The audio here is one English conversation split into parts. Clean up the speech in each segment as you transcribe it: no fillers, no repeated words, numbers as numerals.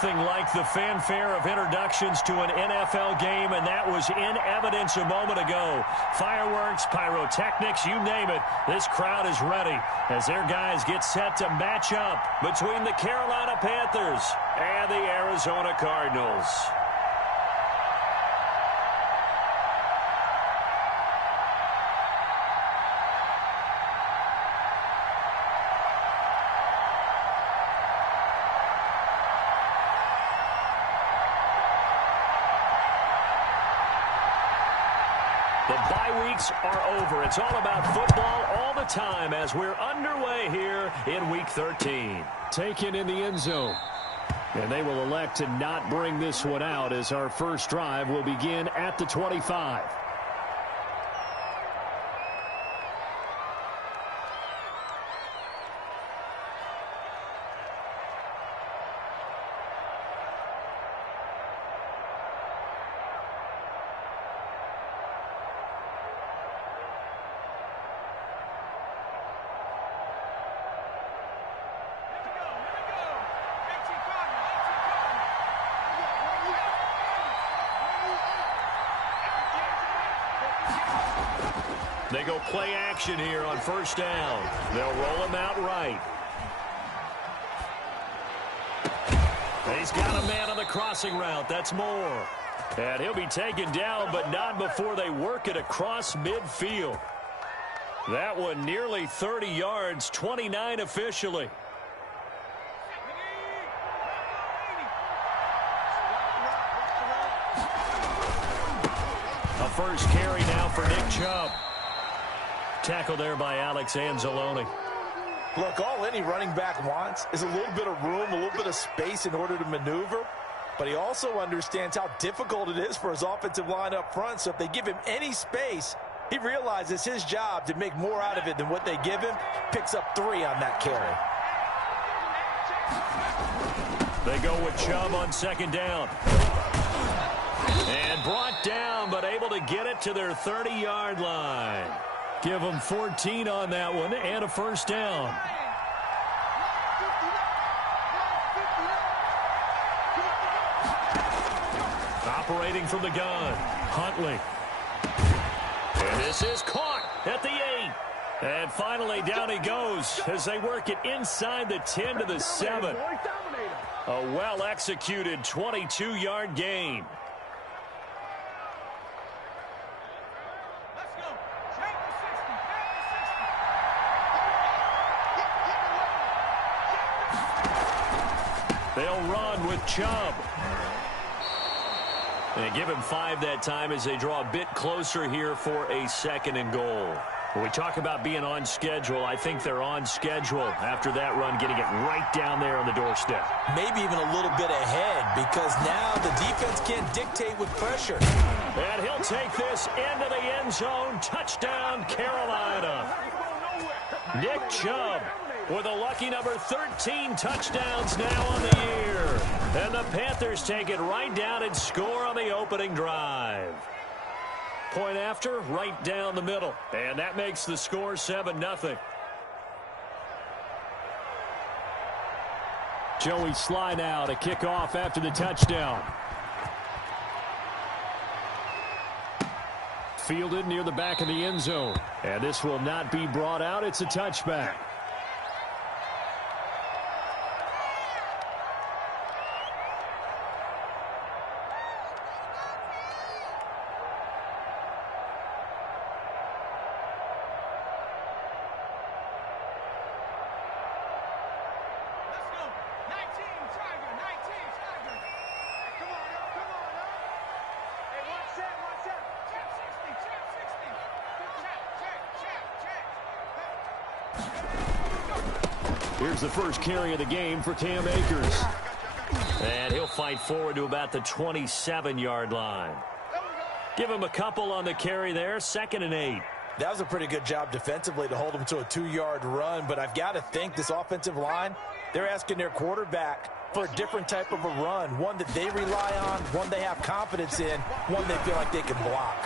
Nothing like the fanfare of introductions to an NFL game, and that was in evidence a moment ago. Fireworks, pyrotechnics, you name it. This crowd is ready as their guys get set to match up between the Carolina Panthers and the Arizona Cardinals. The bye weeks are over. It's all about football all the time as we're underway here in Week 13. Taken in the end zone. And they will elect to not bring this one out as our first drive will begin at the 25. They go play action here on first down. They'll roll him out right. He's got a man on the crossing route. That's Moore. And he'll be taken down, but not before they work it across midfield. That one nearly 30 yards, 29 officially. A first carry now for Nick Chubb. Tackled there by Alex Anzalone. Look, all any running back wants is a little bit of room, a little bit of space in order to maneuver. But he also understands how difficult it is for his offensive line up front. So if they give him any space, he realizes his job to make more out of it than what they give him. Picks up 3 on that carry. They go with Chubb on second down. And brought down, but able to get it to their 30-yard line. Give them 14 on that one and a first down. Operating from the gun, Huntley. And this is caught at the 8. And finally down he goes as they work it inside the 10 to the 7. A well-executed 22-yard gain. They'll run with Chubb. And give him 5 that time as they draw a bit closer here for a 2nd and goal. When we talk about being on schedule, I think they're on schedule after that run, getting it right down there on the doorstep. Maybe even a little bit ahead because now the defense can't dictate with pressure. And he'll take this into the end zone. Touchdown, Carolina. Nick Chubb with a lucky number 13 touchdowns now on the year. And the Panthers take it right down and score on the opening drive. Point after, right down the middle. And that makes the score 7-0. Joey Sly now to kick off after the touchdown. Fielded near the back of the end zone. And this will not be brought out. It's a touchback. Here's the first carry of the game for Cam Akers. And he'll fight forward to about the 27-yard line. Give him a couple on the carry there, 2nd and 8. That was a pretty good job defensively to hold him to a 2-yard run, but I've got to think this offensive line, they're asking their quarterback for a different type of a run, one that they rely on, one they have confidence in, one they feel like they can block.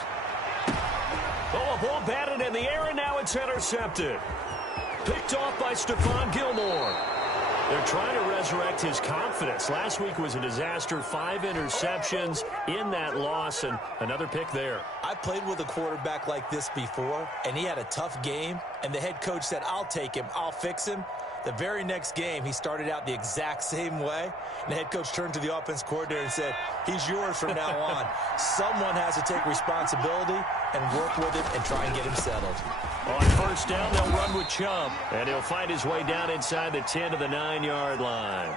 Oh, a ball batted in the air, and now it's intercepted. Picked off by Stephon Gilmore. They're trying to resurrect his confidence. Last week was a disaster. 5 interceptions in that loss, and another pick there. I played with a quarterback like this before, and he had a tough game, and the head coach said, I'll take him, I'll fix him. The very next game, he started out the exact same way, and the head coach turned to the offense coordinator and said, he's yours from now on. Someone has to take responsibility and work with him and try and get him settled. On first down, they'll run with Chubb, and he'll find his way down inside the 10 to the 9-yard line.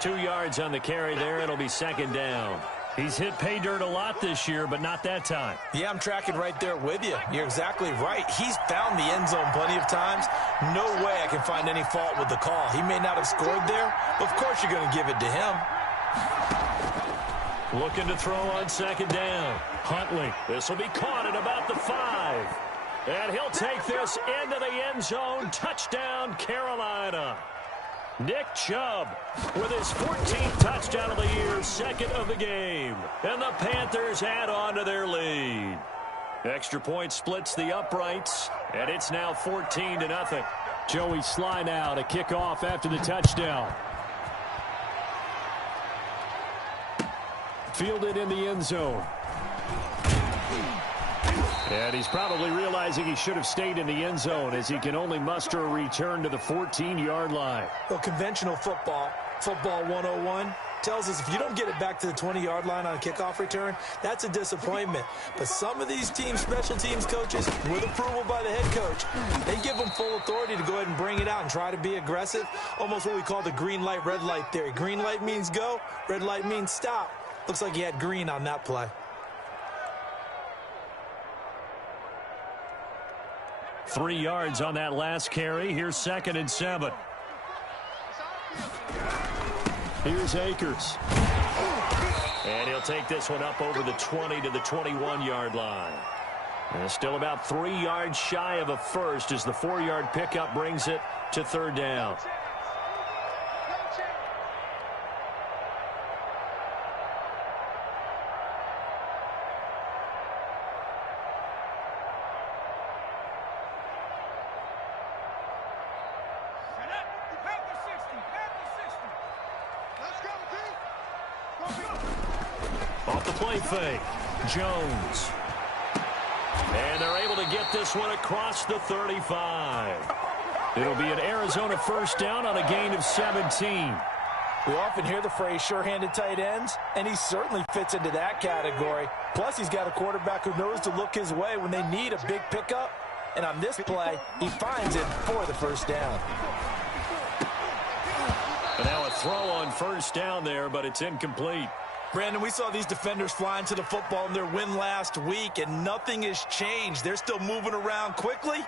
2 yards on the carry there. It'll be second down. He's hit pay dirt a lot this year, but not that time. Yeah, I'm tracking right there with you. You're exactly right. He's found the end zone plenty of times. No way I can find any fault with the call. He may not have scored there, but of course you're going to give it to him. Looking to throw on second down. Huntley. This will be caught at about the 5. And he'll take this into the end zone. Touchdown, Carolina. Nick Chubb with his 14th touchdown of the year, second of the game. And the Panthers add on to their lead. Extra point splits the uprights, and it's now 14-0. Joey Sly now to kick off after the touchdown. Fielded in the end zone. And he's probably realizing he should have stayed in the end zone as he can only muster a return to the 14-yard line. Well, conventional football 101, tells us if you don't get it back to the 20-yard line on a kickoff return, that's a disappointment. But some of these teams, special teams coaches, with approval by the head coach, they give them full authority to go ahead and bring it out and try to be aggressive, almost what we call the green light, red light theory. Green light means go, red light means stop. Looks like he had green on that play. 3 yards on that last carry. Here's 2nd and 7. Here's Akers. And he'll take this one up over the 20 to the 21-yard line. And still about 3 yards shy of a first as the 4-yard pickup brings it to third down. Off the play fake, Jones. And they're able to get this one across the 35. It'll be an Arizona first down on a gain of 17. We often hear the phrase sure-handed tight ends, and he certainly fits into that category. Plus, he's got a quarterback who knows to look his way when they need a big pickup. And on this play, he finds it for the first down. And now a throw on first down there, but it's incomplete. Brandon, we saw these defenders flying to the football in their win last week, and nothing has changed. They're still moving around quickly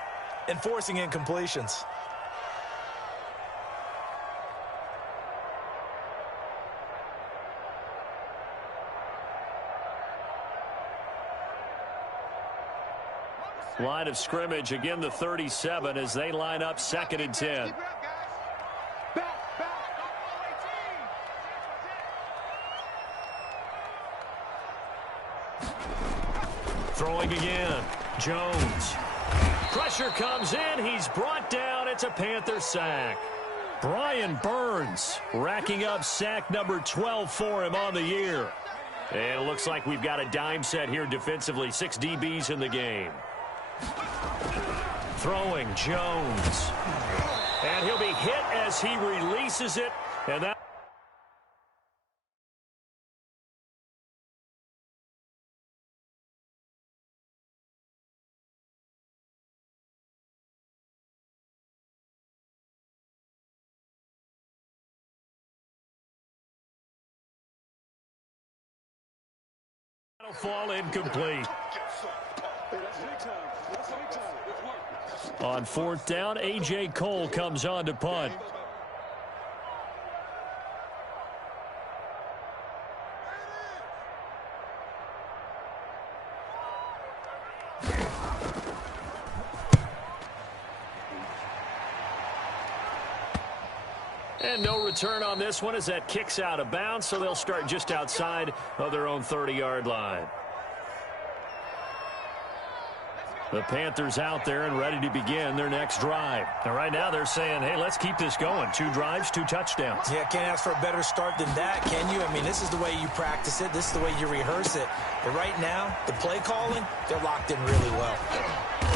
and forcing incompletions. Line of scrimmage, again the 37 as they line up 2nd and 10. Throwing again, Jones. Pressure comes in, he's brought down, it's a Panther sack. Brian Burns racking up sack number 12 for him on the year. And it looks like we've got a dime set here defensively, 6 DBs in the game. Throwing, Jones. And he'll be hit as he releases it, and that will fall incomplete. On 4th down, A.J. Cole comes on to punt. And no return on this one as that kicks out of bounds, so they'll start just outside of their own 30-yard line. The Panthers out there and ready to begin their next drive. And right now they're saying, hey, let's keep this going. 2 drives, 2 touchdowns. Yeah, can't ask for a better start than that, can you? I mean, this is the way you practice it. This is the way you rehearse it. But right now, the play calling, they're locked in really well.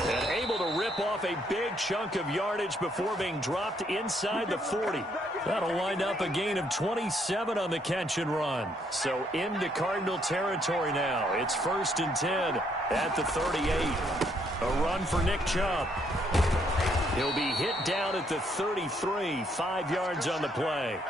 And able to rip off a big chunk of yardage before being dropped inside the 40. That'll wind up a gain of 27 on the catch and run. So into Cardinal territory now. It's 1st and 10 at the 38. A run for Nick Chubb. He'll be hit down at the 33, 5 yards on the play.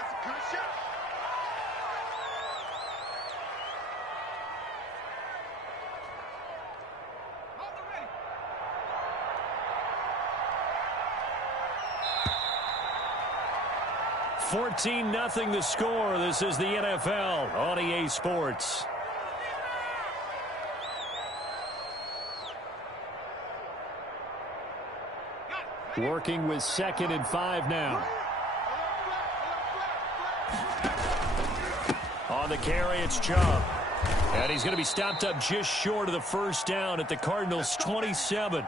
$14-0 the score. This is the NFL on EA Sports. Working with 2nd and 5 now. On the carry, it's Chubb. And he's going to be stopped up just short of the 1st down at the Cardinals' 27.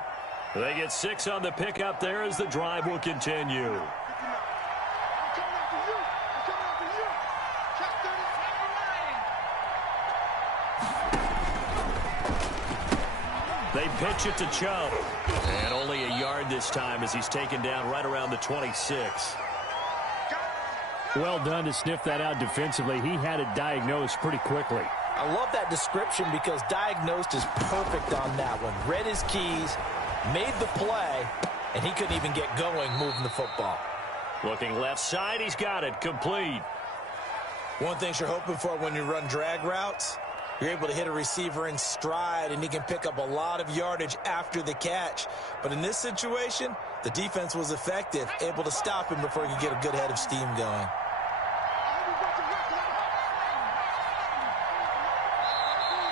They get 6 on the pickup there as the drive will continue. They pitch it to Chubb. And only a yard this time as he's taken down right around the 26. Well done to sniff that out defensively. He had it diagnosed pretty quickly. I love that description because diagnosed is perfect on that one. Read his keys, made the play, and he couldn't even get going moving the football. Looking left side, he's got it. Complete. One thing you're hoping for when you run drag routes, you're able to hit a receiver in stride, and he can pick up a lot of yardage after the catch. But in this situation, the defense was effective, able to stop him before he could get a good head of steam going.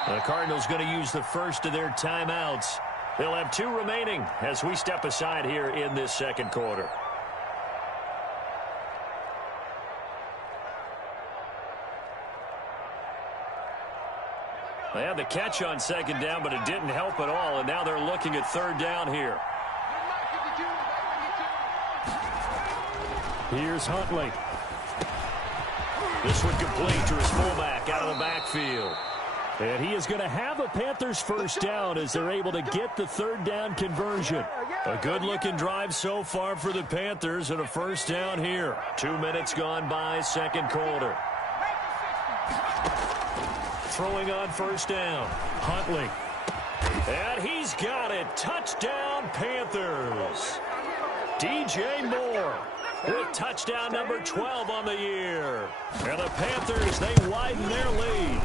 The Cardinals going to use the first of their timeouts. They'll have 2 remaining as we step aside here in this 2nd quarter. They had the catch on 2nd down, but it didn't help at all, and now they're looking at 3rd down here. Here's Huntley. This one complete to his fullback out of the backfield. And he is going to have a Panthers 1st down as they're able to get the 3rd down conversion. A good-looking drive so far for the Panthers and a 1st down here. 2 minutes gone by, 2nd quarter. Throwing on 1st down. Huntley. And he's got it. Touchdown, Panthers. DJ Moore with touchdown number 12 on the year. And the Panthers, they widen their lead.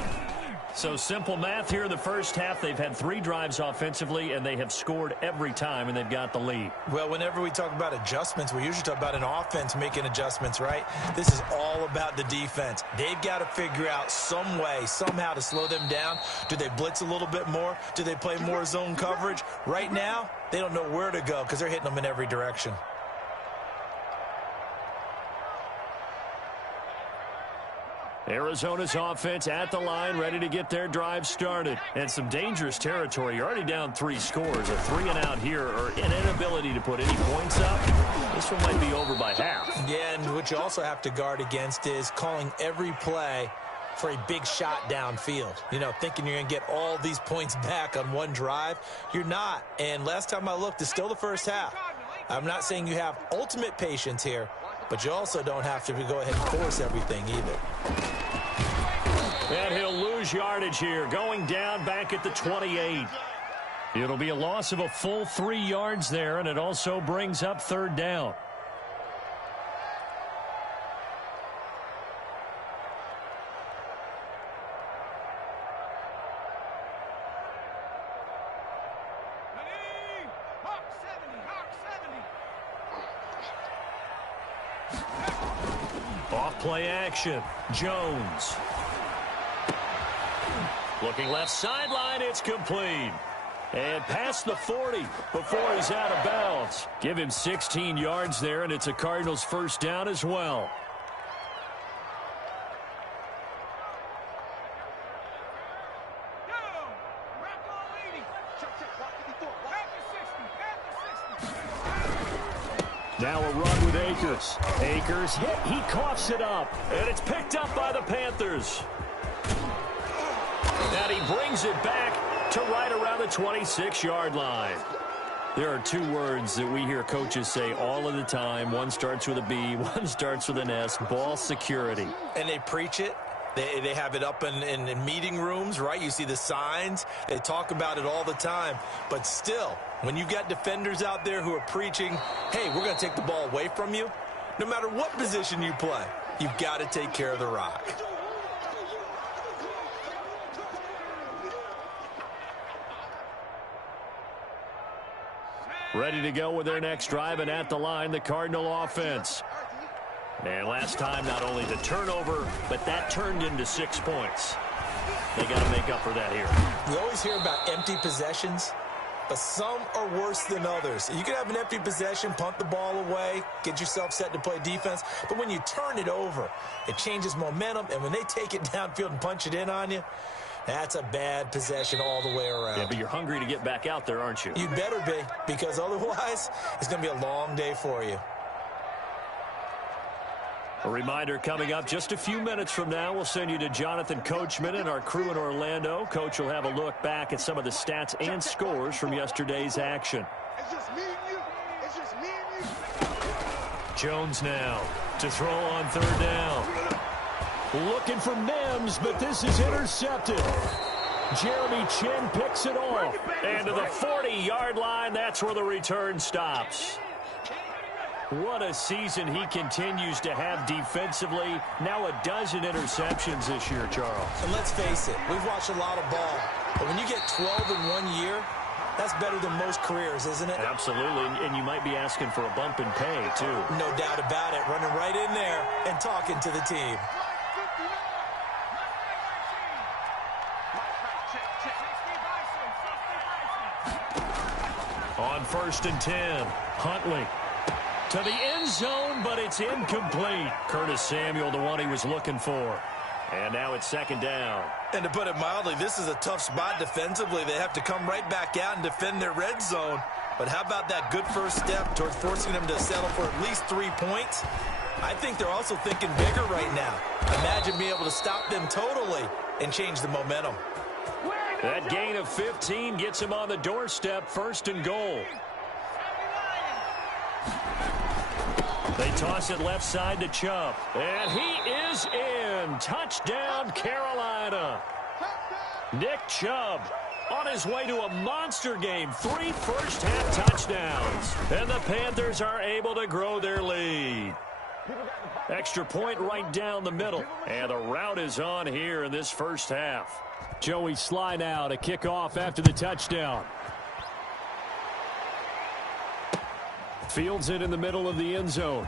So simple math here in the 1st half. They've had 3 drives offensively, and they have scored every time, and they've got the lead. Well, whenever we talk about adjustments, we usually talk about an offense making adjustments, right? This is all about the defense. They've got to figure out some way, somehow to slow them down. Do they blitz a little bit more? Do they play more zone coverage? Right now, they don't know where to go because they're hitting them in every direction. Arizona's offense at the line, ready to get their drive started. And some dangerous territory. You're already down 3 scores. A 3 and out here, or an inability to put any points up. This one might be over by half. Yeah, and what you also have to guard against is calling every play for a big shot downfield. You know, thinking you're going to get all these points back on one drive. You're not. And last time I looked, it's still the 1st half. I'm not saying you have ultimate patience here, but you also don't have to go ahead and force everything either. And he'll lose yardage here, going down back at the 28. It'll be a loss of a full 3 yards there, and it also brings up 3rd down. Off play action. Jones. Looking left sideline, it's complete. And past the 40 before he's out of bounds. Give him 16 yards there, and it's a Cardinals 1st down as well. Now a run with Akers. Akers hit. He coughs it up. And it's picked up by the Panthers. And he brings it back to right around the 26-yard line. There are two words that we hear coaches say all of the time. One starts with a B, one starts with an S. Ball security. And they preach it. They have it up in meeting rooms, right? You see the signs. They talk about it all the time. But still, when you got defenders out there who are preaching, hey, we're going to take the ball away from you, no matter what position you play, you've got to take care of the rock. Ready to go with their next drive, and at the line, the Cardinal offense. And last time, not only the turnover, but that turned into 6 points. They got to make up for that here. We always hear about empty possessions, but some are worse than others. You can have an empty possession, punt the ball away, get yourself set to play defense, but when you turn it over, it changes momentum, and when they take it downfield and punch it in on you, that's a bad possession all the way around. Yeah, but you're hungry to get back out there, aren't you? You better be, because otherwise, it's going to be a long day for you. A reminder coming up just a few minutes from now. We'll send you to Jonathan Coachman and our crew in Orlando. Coach will have a look back at some of the stats and scores from yesterday's action. It's just me and you. It's just me and you. Jones now to throw on third down. Looking for Mims, but this is intercepted. Jeremy Chin picks it off. And to the 40-yard line, that's where the return stops. What a season he continues to have defensively. Now a dozen interceptions this year, Charles. And let's face it, we've watched a lot of ball. But when you get 12 in 1 year, that's better than most careers, isn't it? Absolutely, and you might be asking for a bump in pay, too. No doubt about it. Running right in there and talking to the team. On 1st and 10, Huntley to the end zone, but it's incomplete. Curtis Samuel, the one he was looking for. And now it's 2nd down. And to put it mildly, this is a tough spot defensively. They have to come right back out and defend their red zone. But how about that good first step towards forcing them to settle for at least 3 points? I think they're also thinking bigger right now. Imagine being able to stop them totally and change the momentum. That gain of 15 gets him on the doorstep, 1st and goal. They toss it left side to Chubb. And he is in. Touchdown, Carolina. Nick Chubb on his way to a monster game. 3 first-half touchdowns. And the Panthers are able to grow their lead. Extra point right down the middle. And the route is on here in this first half. Joey Sly now to kick off after the touchdown. Fields it in the middle of the end zone.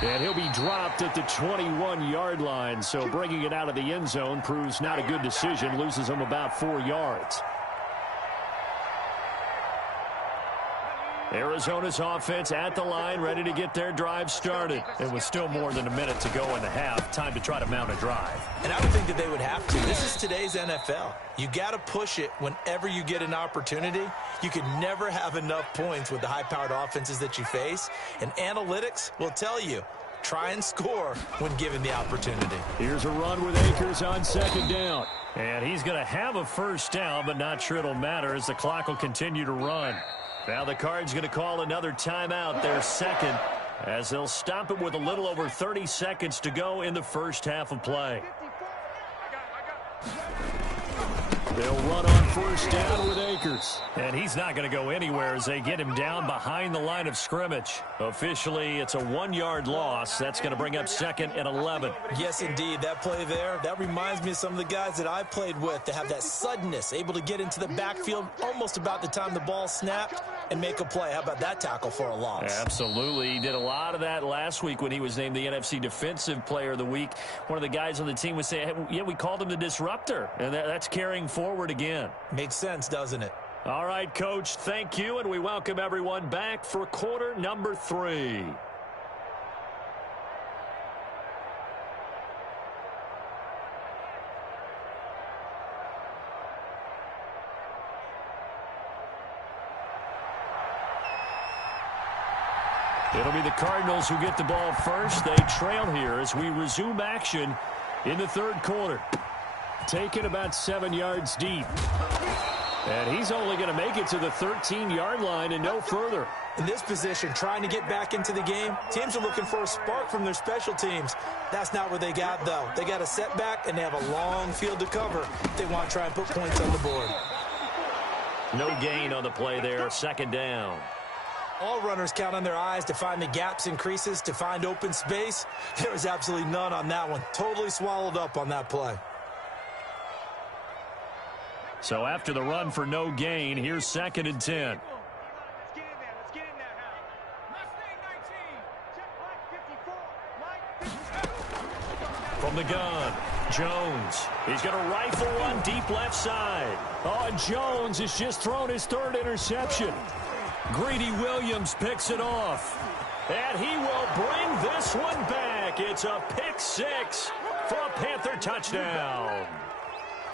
And he'll be dropped at the 21-yard line. So bringing it out of the end zone proves not a good decision. Loses him about 4 yards. Arizona's offense at the line, ready to get their drive started. It was still more than a minute to go in the half. Time to try to mount a drive. And I would think that they would have to. This is today's NFL. You got to push it whenever you get an opportunity. You can never have enough points with the high-powered offenses that you face. And analytics will tell you, try and score when given the opportunity. Here's a run with Akers on 2nd down. And he's going to have a first down, but not sure it'll matter as the clock will continue to run. Now the Cards going to call another timeout, their 2nd, as they'll stop it with a little over 30 seconds to go in the first half of play. They'll run on 1st down with Akers. And he's not going to go anywhere as they get him down behind the line of scrimmage. Officially, it's a 1-yard loss. That's going to bring up 2nd and 11. Yes, indeed. That play there, that reminds me of some of the guys that I played with that have that suddenness, able to get into the backfield almost about the time the ball snapped and make a play. How about that tackle for a loss? Absolutely. He did a lot of that last week when he was named the NFC Defensive Player of the Week. One of the guys on the team was saying, hey, yeah, we called him the disruptor. And that's carrying forward again. Makes sense, doesn't it? All right, Coach, thank you, and we welcome everyone back for quarter number 3. It'll be the Cardinals who get the ball first. They trail here as we resume action in the third quarter. Taken about 7 yards deep. And he's only going to make it to the 13-yard line and no further. In this position, trying to get back into the game, teams are looking for a spark from their special teams. That's not what they got, though. They got a setback, and they have a long field to cover if they want to try and put points on the board. No gain on the play there, second down. All runners count on their eyes to find the gaps and creases, to find open space. There was absolutely none on that one. Totally swallowed up on that play. So after the run for no gain, here's 2nd and 10. From the gun, Jones. He's going to rifle one deep left side. Oh, and Jones has just thrown his 3rd interception. Greedy Williams picks it off. And he will bring this one back. It's a pick 6 for a Panther touchdown.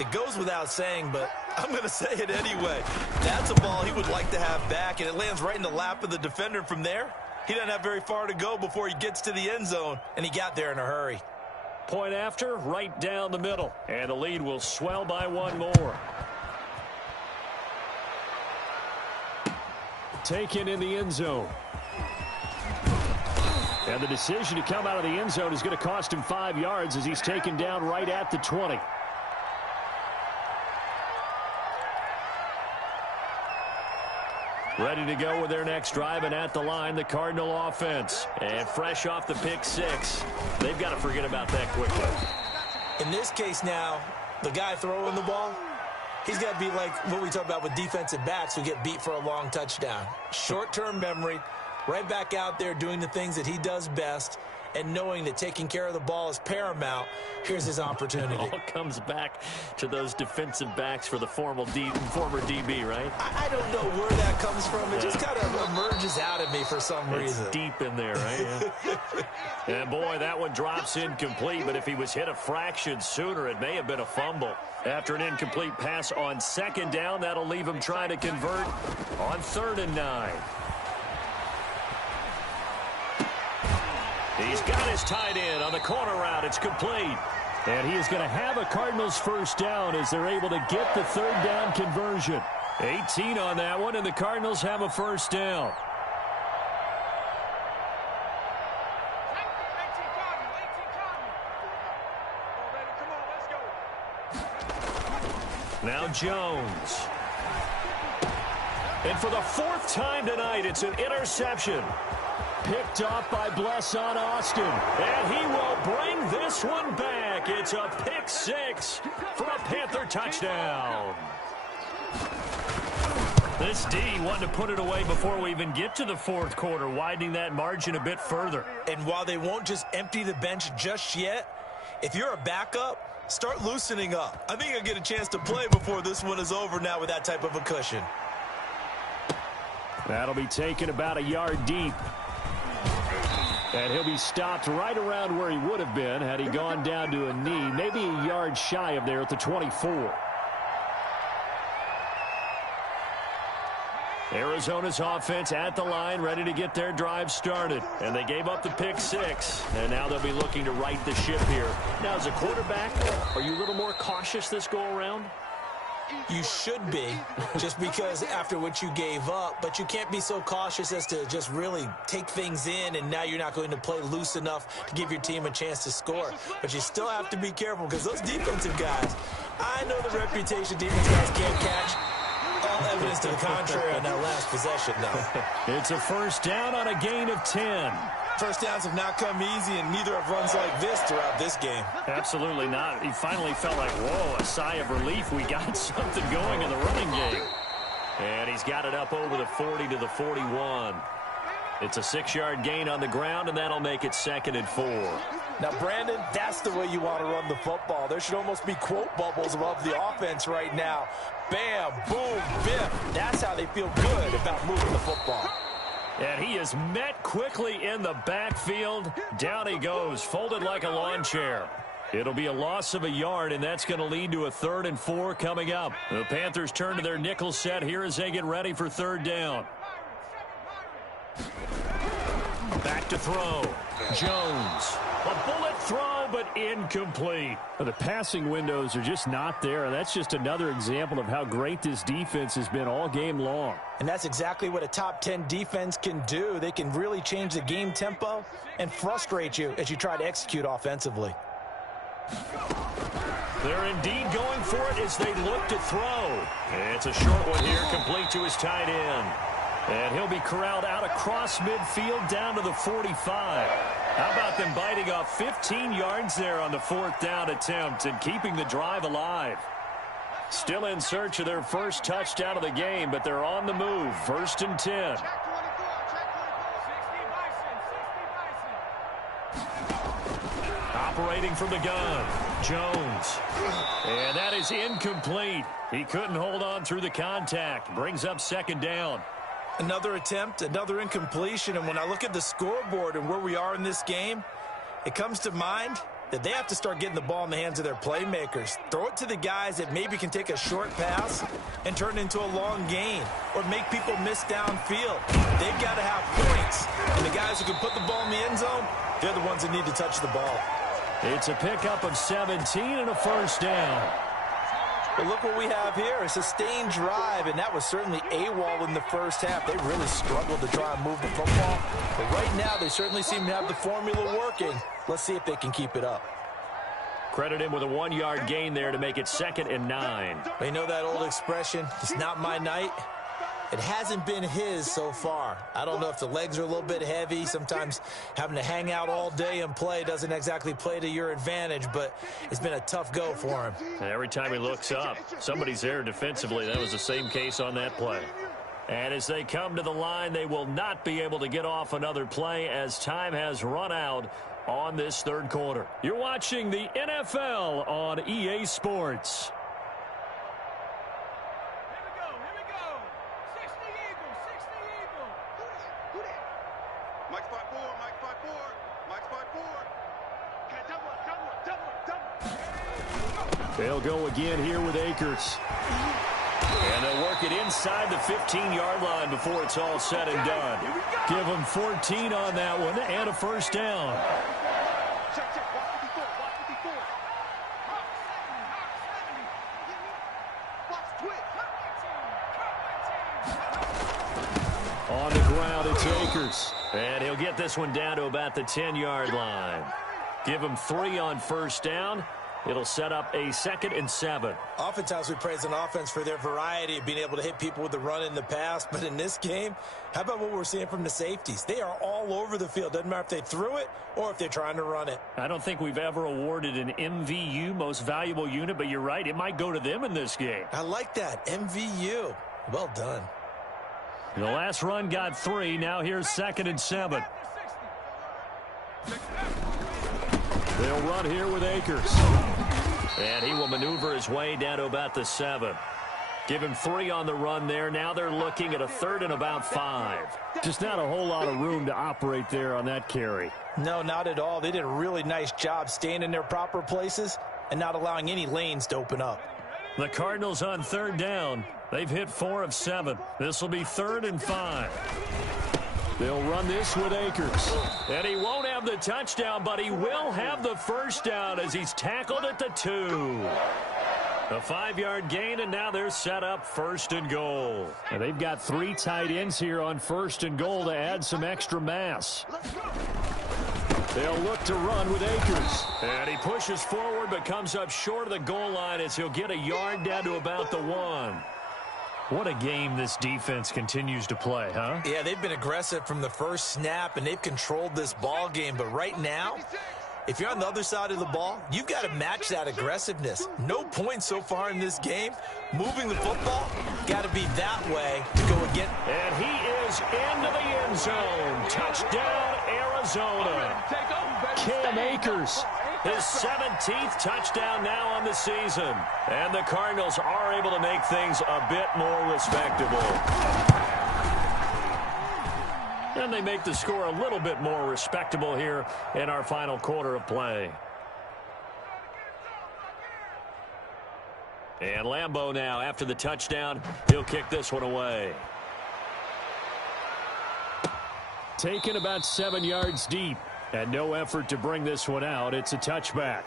It goes without saying, but I'm going to say it anyway. That's a ball he would like to have back, and it lands right in the lap of the defender from there. He doesn't have very far to go before he gets to the end zone, and he got there in a hurry. Point after, right down the middle. And the lead will swell by 1 more. Taken in the end zone. And the decision to come out of the end zone is going to cost him 5 yards as he's taken down right at the 20. Ready to go with their next drive, and at the line, the Cardinal offense. And fresh off the pick 6, they've got to forget about that quickly. In this case now, the guy throwing the ball, he's got to be like what we talk about with defensive backs who get beat for a long touchdown. Short-term memory, right back out there doing the things that he does best, and knowing that taking care of the ball is paramount. Here's his opportunity. It all comes back to those defensive backs for the former DB, right? I don't know where that comes from. It just kind of emerges out of me for some reason. It's deep in there, right? Yeah. And boy, that one drops incomplete, but if he was hit a fraction sooner, it may have been a fumble. After an incomplete pass on 2nd down, that'll leave him trying to convert on 3rd and 9. He's got his tight end on the corner route. It's complete. And he is going to have a Cardinals first down as they're able to get the 3rd down conversion. 18 on that one, and the Cardinals have a first down. Now Jones. And for the 4th time tonight, it's an interception. Picked off by Blesson Austin. And he will bring this one back. It's a pick 6 for a Panther touchdown. This D wanted to put it away before we even get to the 4th quarter, widening that margin a bit further. And while they won't just empty the bench just yet, if you're a backup, start loosening up. I think you'll get a chance to play before this one is over now with that type of a cushion. That'll be taken about a yard deep. And he'll be stopped right around where he would have been had he gone down to a knee, maybe a yard shy of there at the 24. Arizona's offense at the line, ready to get their drive started. And they gave up the pick 6, and now they'll be looking to right the ship here. Now, as a quarterback, are you a little more cautious this go-around? You should be, just because after what you gave up, but you can't be so cautious as to just really take things in, and now you're not going to play loose enough to give your team a chance to score. But you still have to be careful because those defensive guys, I know the reputation defense guys can't catch. All evidence to the contrary on that last possession, though. It's a first down on a gain of 10. First downs have not come easy, and neither have runs like this throughout this game. Absolutely not. He finally felt like, whoa, a sigh of relief. We got something going in the running game. And he's got it up over the 40 to the 41. It's a 6-yard gain on the ground, and that'll make it 2nd and 4. Now, Brandon, that's the way you want to run the football. There should almost be quote bubbles above the offense right now. Bam, boom, biff. That's how they feel good about moving the football. And he is met quickly in the backfield. Down he goes, folded like a lawn chair. It'll be a loss of a yard, and that's going to lead to a 3rd and 4 coming up. The Panthers turn to their nickel set here as they get ready for 3rd down. Back to throw. Jones. A bullet throw, but incomplete. The passing windows are just not there, and that's just another example of how great this defense has been all game long. And that's exactly what a top 10 defense can do. They can really change the game tempo and frustrate you as you try to execute offensively. They're indeed going for it as they look to throw. It's a short one here, complete to his tight end. And he'll be corralled out across midfield down to the 45. How about them biting off 15 yards there on the 4th down attempt and keeping the drive alive? Still in search of their first touchdown of the game, but they're on the move. 1st and 10. Operating from the gun, Jones. And that is incomplete. He couldn't hold on through the contact. Brings up 2nd down. Another attempt, another incompletion, and when I look at the scoreboard and where we are in this game, it comes to mind that they have to start getting the ball in the hands of their playmakers. Throw it to the guys that maybe can take a short pass and turn it into a long gain or make people miss downfield. They've got to have points, and the guys who can put the ball in the end zone, they're the ones that need to touch the ball. It's a pickup of 17 and a 1st down. But look what we have here, a sustained drive, and that was certainly AWOL in the first half. They really struggled to try and move the football. But right now, they certainly seem to have the formula working. Let's see if they can keep it up. Credit him with a 1-yard gain there to make it 2nd and 9. You know that old expression, it's not my night? It hasn't been his so far. I don't know if the legs are a little bit heavy. Sometimes having to hang out all day and play doesn't exactly play to your advantage, but it's been a tough go for him. And every time he looks up, somebody's there defensively. That was the same case on that play. And as they come to the line, they will not be able to get off another play as time has run out on this 3rd quarter. You're watching the NFL on EA Sports. They'll go again here with Akers. And they'll work it inside the 15-yard line before it's all said and done. Give them 14 on that one and a 1st down. On the ground, it's Akers. And he'll get this one down to about the 10-yard line. Give him 3 on 1st down. It'll set up a 2nd and 7. Oftentimes we praise an offense for their variety of being able to hit people with the run in the pass. But in this game, how about what we're seeing from the safeties? They are all over the field. Doesn't matter if they threw it or if they're trying to run it. I don't think we've ever awarded an MVU, most valuable unit, but you're right. It might go to them in this game. I like that. MVU. Well done. The last run got 3. Now here's 2nd and 7. They'll run here with Akers. And he will maneuver his way down to about the 7. Give him 3 on the run there. Now they're looking at a 3rd and about 5. Just not a whole lot of room to operate there on that carry. No, not at all. They did a really nice job staying in their proper places and not allowing any lanes to open up. The Cardinals on 3rd down. They've hit 4 of 7. This will be 3rd and 5. They'll run this with Akers. And he won't have the touchdown, but he will have the 1st down as he's tackled at the 2. A 5-yard gain, and now they're set up 1st and goal. And they've got 3 tight ends here on 1st and goal to add some extra mass. They'll look to run with Akers. And he pushes forward but comes up short of the goal line as he'll get a yard down to about the 1. What a game this defense continues to play, huh? Yeah, they've been aggressive from the first snap, and they've controlled this ball game. But right now, if you're on the other side of the ball, you've got to match that aggressiveness. No points so far in this game. Moving the football, got to be that way to go again. And he is into the end zone. Touchdown, Arizona. Cam Akers. His 17th touchdown now on the season. And the Cardinals are able to make things a bit more respectable. And they make the score a little bit more respectable here in our final quarter of play. And Lambeau now, after the touchdown, he'll kick this one away. Taken about 7 yards deep. And no effort to bring this one out. It's a touchback.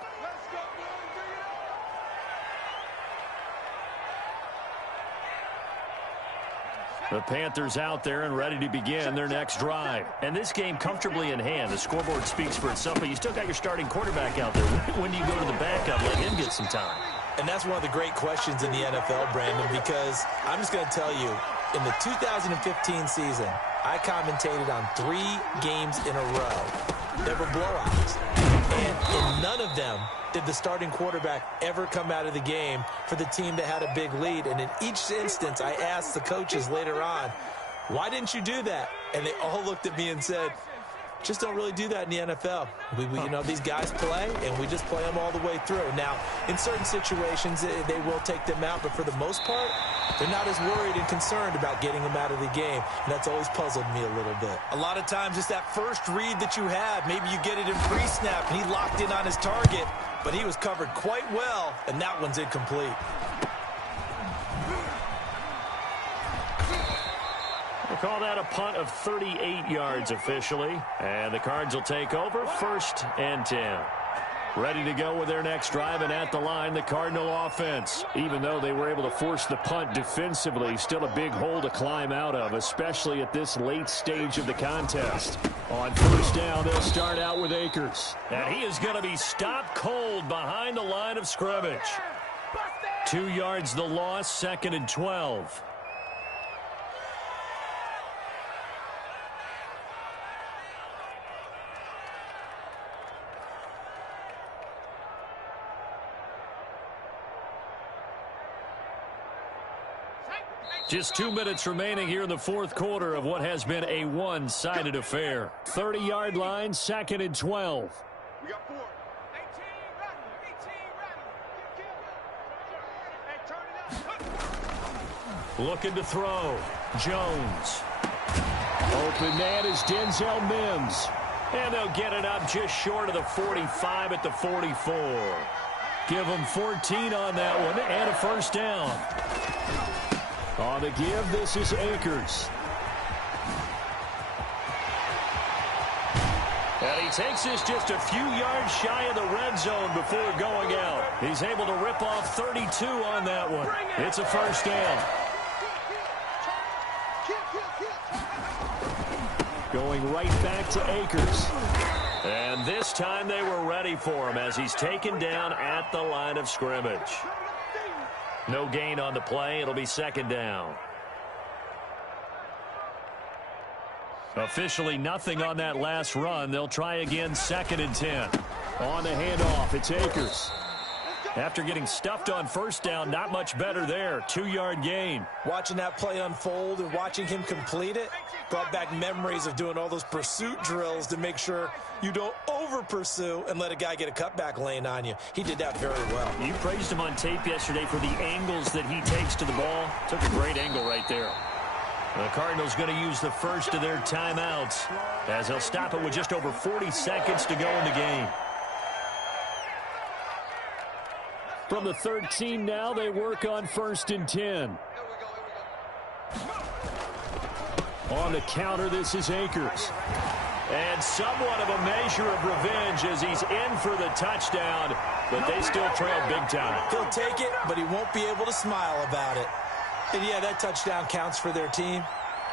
The Panthers out there and ready to begin their next drive. And this game comfortably in hand. The scoreboard speaks for itself, but you still got your starting quarterback out there. When do you go to the backup, let him get some time? And that's one of the great questions in the NFL, Brandon, because I'm just going to tell you, in the 2015 season, I commentated on 3 games in a row that were blowouts. And in none of them did the starting quarterback ever come out of the game for the team that had a big lead. And in each instance, I asked the coaches later on, why didn't you do that? And they all looked at me and said, just don't really do that in the NFL. You know, these guys play, and we just play them all the way through. Now, in certain situations, they will take them out, but for the most part, they're not as worried and concerned about getting them out of the game, and that's always puzzled me a little bit. A lot of times, it's that first read that you have. Maybe you get it in pre-snap, and he locked in on his target, but he was covered quite well, and that one's incomplete. We'll call that a punt of 38 yards officially. And the Cards will take over 1st and 10. Ready to go with their next drive, and at the line, the Cardinal offense. Even though they were able to force the punt defensively, still a big hole to climb out of, especially at this late stage of the contest. On 1st down, they'll start out with Akers. And he is going to be stopped cold behind the line of scrimmage. 2 yards the loss, 2nd and 12. Just 2 minutes remaining here in the 4th quarter of what has been a one-sided affair. 30-yard line, 2nd and 12. We got 4. 18 ready. Looking to throw. Jones. Open man is Denzel Mims. And they'll get it up just short of the 45 at the 44. Give them 14 on that one and a 1st down. On the give, this is Akers. And he takes this just a few yards shy of the red zone before going out. He's able to rip off 32 on that one. It's a 1st down. Going right back to Akers. And this time they were ready for him as he's taken down at the line of scrimmage. No gain on the play. It'll be 2nd down. Officially nothing on that last run. They'll try again 2nd and 10. On the handoff, it's Akers. After getting stuffed on 1st down, not much better there. 2-yard gain. Watching that play unfold and watching him complete it brought back memories of doing all those pursuit drills to make sure you don't over-pursue and let a guy get a cutback lane on you. He did that very well. You praised him on tape yesterday for the angles that he takes to the ball. Took a great angle right there. The Cardinals going to use the first of their timeouts as they'll stop it with just over 40 seconds to go in the game. From the 13 now, they work on 1st and 10. On the counter, this is Akers. And somewhat of a measure of revenge as he's in for the touchdown, but they still trail big time. He'll take it, but he won't be able to smile about it. And yeah, that touchdown counts for their team,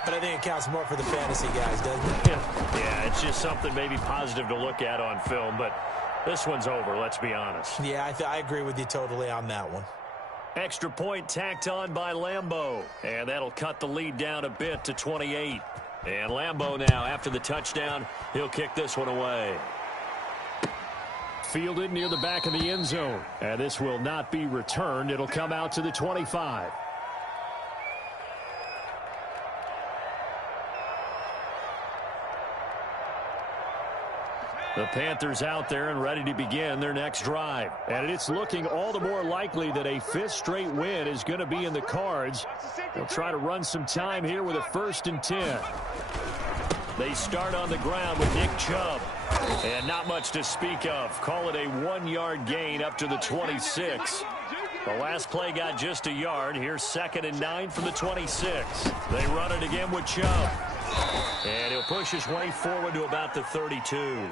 but I think it counts more for the fantasy guys, doesn't it? Yeah, it's just something maybe positive to look at on film, but this one's over, let's be honest. Yeah, I agree with you totally on that one. Extra point tacked on by Lambeau, and that'll cut the lead down a bit to 28. And Lambeau now, after the touchdown, he'll kick this one away. Fielded near the back of the end zone, and this will not be returned. It'll come out to the 25. The Panthers out there and ready to begin their next drive. And it's looking all the more likely that a 5th straight win is going to be in the cards. They'll try to run some time here with a 1st and 10. They start on the ground with Nick Chubb. And not much to speak of. Call it a 1-yard gain up to the 26. The last play got just a yard. Here's 2nd and 9 from the 26. They run it again with Chubb. And he'll push his way forward to about the 32.